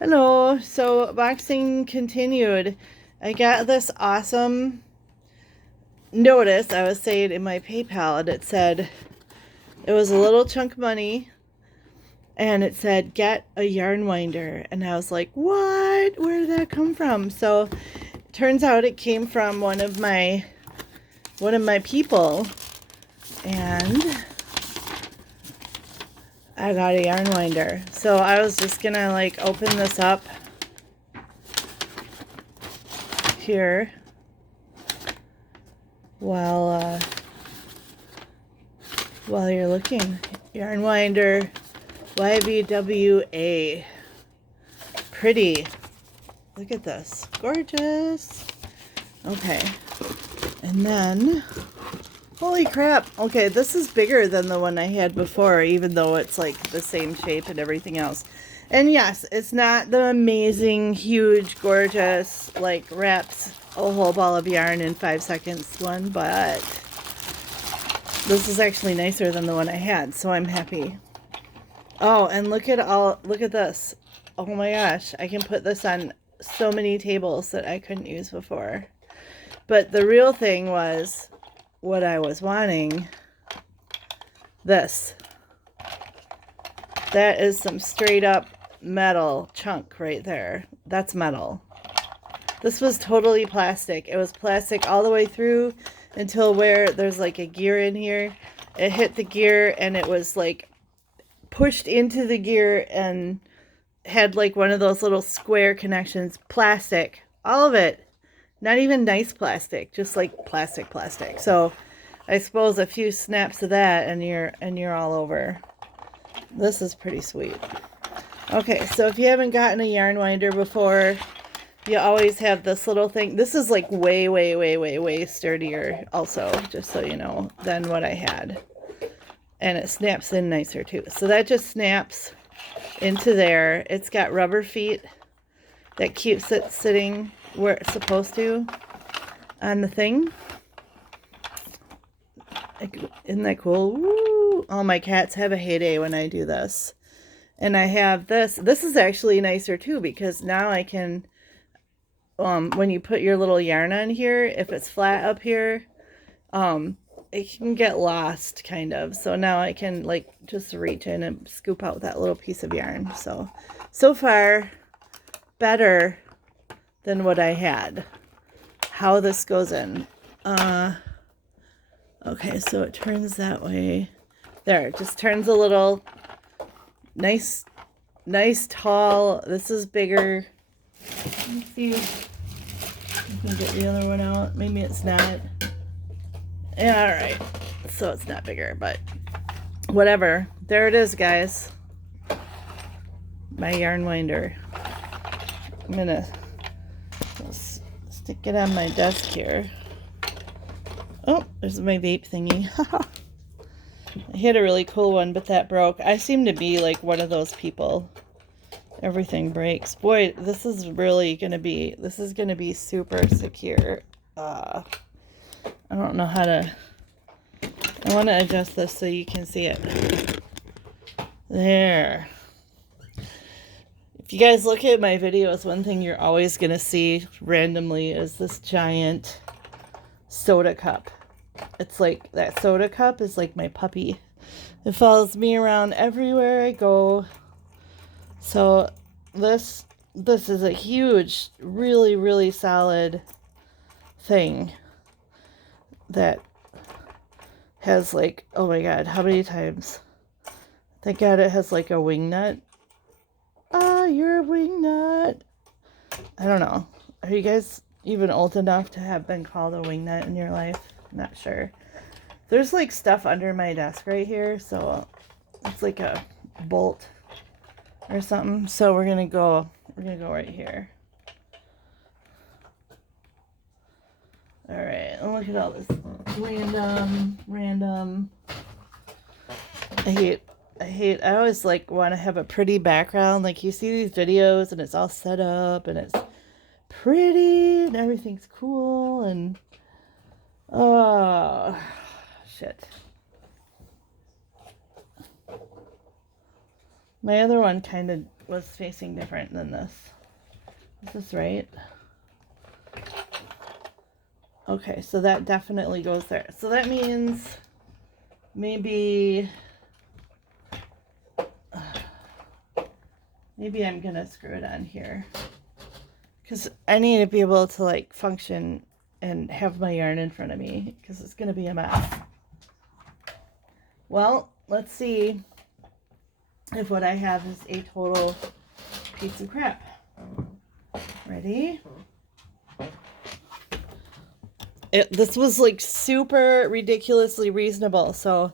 Hello. So boxing continued. I got this awesome notice. I was saying in my PayPal, and it said it was a little chunk of money, and it said get a yarn winder, and I was like, what? Where did that come from? So it turns out it came from one of my people, and I got a yarn winder. So I was just gonna like open this up here while you're looking. Yarn winder, YVWA. Pretty. Look at this. Gorgeous. Okay. And then, holy crap. Okay, this is bigger than the one I had before, even though it's like the same shape and everything else. And yes, it's not the amazing, huge, gorgeous, like wraps a whole ball of yarn in 5 seconds one, but this is actually nicer than the one I had, so I'm happy. Oh, and look at this. Oh my gosh, I can put this on so many tables that I couldn't use before. But the real thing was what I was wanting. This. That is some straight up metal chunk right there. That's metal. This was totally plastic. It was plastic all the way through until where there's like a gear in here. It hit the gear and it was like pushed into the gear and had like one of those little square connections. Plastic. All of it. Not even nice plastic, just like plastic. So I suppose a few snaps of that and you're all over. This is pretty sweet. Okay, so if you haven't gotten a yarn winder before, you always have this little thing. This is like way sturdier also, just so you know, than what I had. And it snaps in nicer too. So that just snaps into there. It's got rubber feet that keeps it sitting where it's supposed to on the thing. Isn't that cool? Woo! Oh, my cats have a heyday when I do this. And I have this. This is actually nicer too, because now I can, when you put your little yarn on here, if it's flat up here, it can get lost kind of. So now I can like just reach in and scoop out that little piece of yarn. So far, better than what I had. How this goes in. Okay, so it turns that way. There, it just turns a little nice tall. This is bigger. Let me see if I can get the other one out. Maybe it's not. Yeah, all right. So it's not bigger, but whatever. There it is, guys. My yarn winder. I'm gonna stick it on my desk here. Oh, there's my vape thingy. I had a really cool one, but that broke. I seem to be like one of those people. Everything breaks. Boy, this is really gonna be, super secure. I don't know how to, I want to adjust this so you can see it. There. If you guys look at my videos, one thing you're always gonna see randomly is this giant soda cup. It's like, that soda cup is like my puppy. It follows me around everywhere I go. So this is a huge, really solid thing that has like, oh my god, how many times? Thank god it has like a wing nut. Ah, you're a wing nut. I don't know. Are you guys even old enough to have been called a wing nut in your life? I'm not sure. There's like stuff under my desk right here, so it's like a bolt or something. So we're gonna go right here. All right, and look at all this random. I always like want to have a pretty background. Like you see these videos and it's all set up and it's pretty and everything's cool and oh shit. My other one kind of was facing different than this. Is this right? Okay, so that definitely goes there. So that means maybe I'm gonna screw it on here, because I need to be able to like function and have my yarn in front of me, because it's gonna be a mess. Well, let's see if what I have is a total piece of crap. Ready? This was like super ridiculously reasonable, so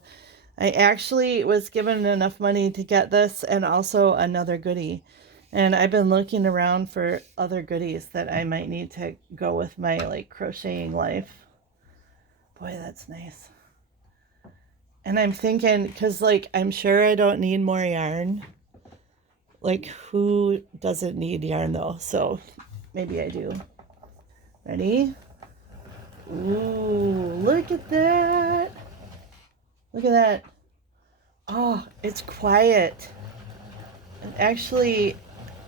I actually was given enough money to get this and also another goodie. And I've been looking around for other goodies that I might need to go with my like crocheting life. Boy, that's nice. And I'm thinking, because like I'm sure I don't need more yarn. Like, who doesn't need yarn though? So maybe I do. Ready? Ooh, look at that. Look at that. Oh, it's quiet. It actually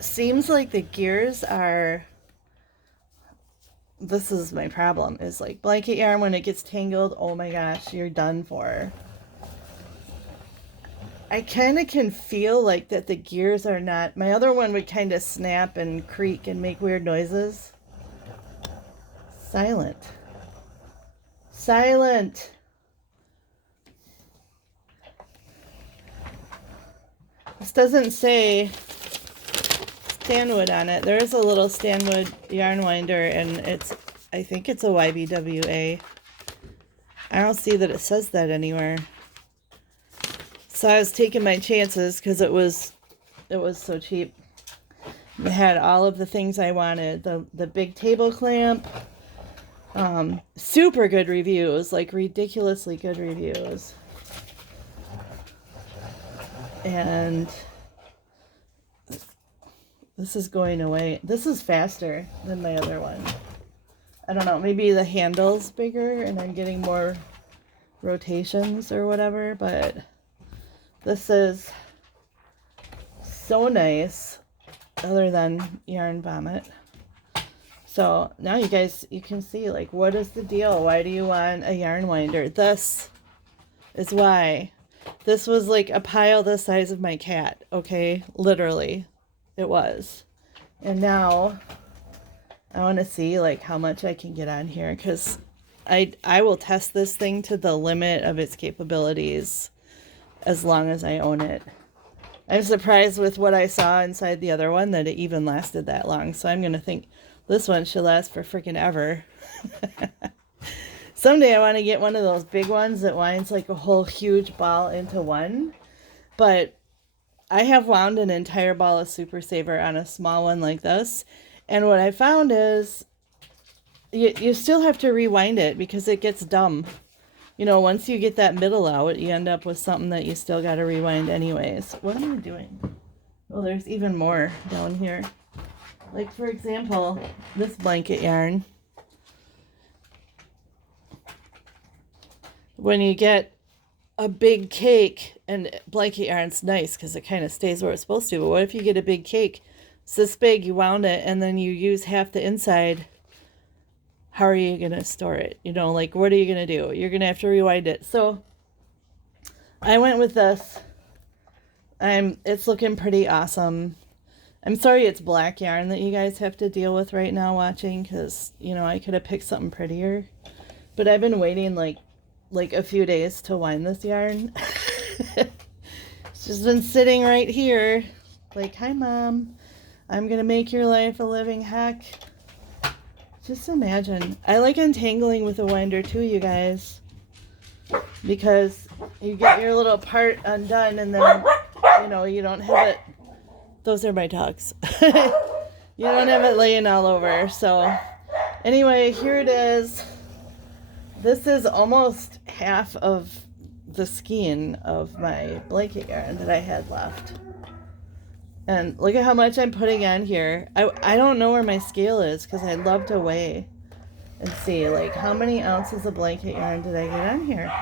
seems like the gears are... This is my problem, is like blanket yarn, when it gets tangled, oh my gosh, you're done for. I kind of can feel like that the gears are not... My other one would kind of snap and creak and make weird noises. Silent. Silent. This doesn't say Stanwood on it. There is a little Stanwood yarn winder, and it's, I think it's a YBWA. I don't see that it says that anywhere. So I was taking my chances because it was so cheap. It had all of the things I wanted. The big table clamp. Super good reviews, like ridiculously good reviews. And this is going away. This is faster than my other one. I don't know, maybe the handle's bigger and I'm getting more rotations or whatever, but this is so nice, other than yarn vomit. So now you guys, you can see, like, what is the deal? Why do you want a yarn winder? This is why. This was like a pile the size of my cat, okay? Literally, it was. And now I want to see like how much I can get on here, because I will test this thing to the limit of its capabilities as long as I own it. I'm surprised with what I saw inside the other one that it even lasted that long. So I'm going to think this one should last for freaking ever. Someday I want to get one of those big ones that winds like a whole huge ball into one. But I have wound an entire ball of Super Saver on a small one like this. And what I found is you still have to rewind it because it gets dumb. You know, once you get that middle out, you end up with something that you still got to rewind anyways. What am I doing? Oh, there's even more down here. Like, for example, this blanket yarn. When you get a big cake, and blanket yarn's nice because it kind of stays where it's supposed to, but what if you get a big cake? It's this big, you wound it, and then you use half the inside. How are you going to store it? You know, like, what are you going to do? You're going to have to rewind it. So I went with this. It's looking pretty awesome. I'm sorry it's black yarn that you guys have to deal with right now watching, because, you know, I could have picked something prettier. But I've been waiting like a few days to wind this yarn. It's just been sitting right here. Like, hi, Mom. I'm going to make your life a living heck. Just imagine. I like untangling with a winder too, you guys, because you get your little part undone and then, you know, you don't have it. Those are my dogs. You don't have it laying all over. So anyway, here it is. This is almost half of the skein of my blanket yarn that I had left. And look at how much I'm putting on here. I don't know where my scale is because I'd love to weigh and see, like, how many ounces of blanket yarn did I get on here.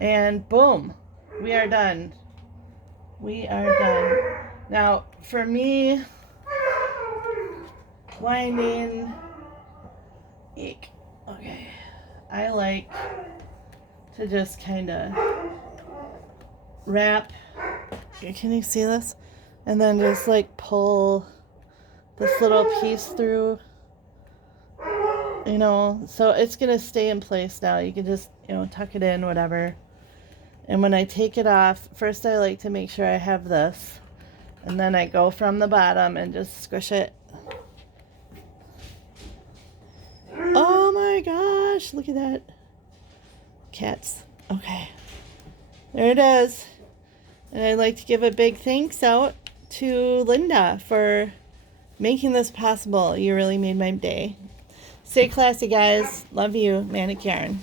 And boom, we are done. We are done. Now, for me, winding, eek, okay, I like to just kind of wrap, can you see this? And then just like pull this little piece through, you know, so it's going to stay in place now. You can just, you know, tuck it in, whatever. And when I take it off, first I like to make sure I have this. And then I go from the bottom and just squish it. Oh my gosh, look at that. Cats. Okay. There it is. And I'd like to give a big thanks out to Linda for making this possible. You really made my day. Stay classy, guys. Love you. Manic Yarn.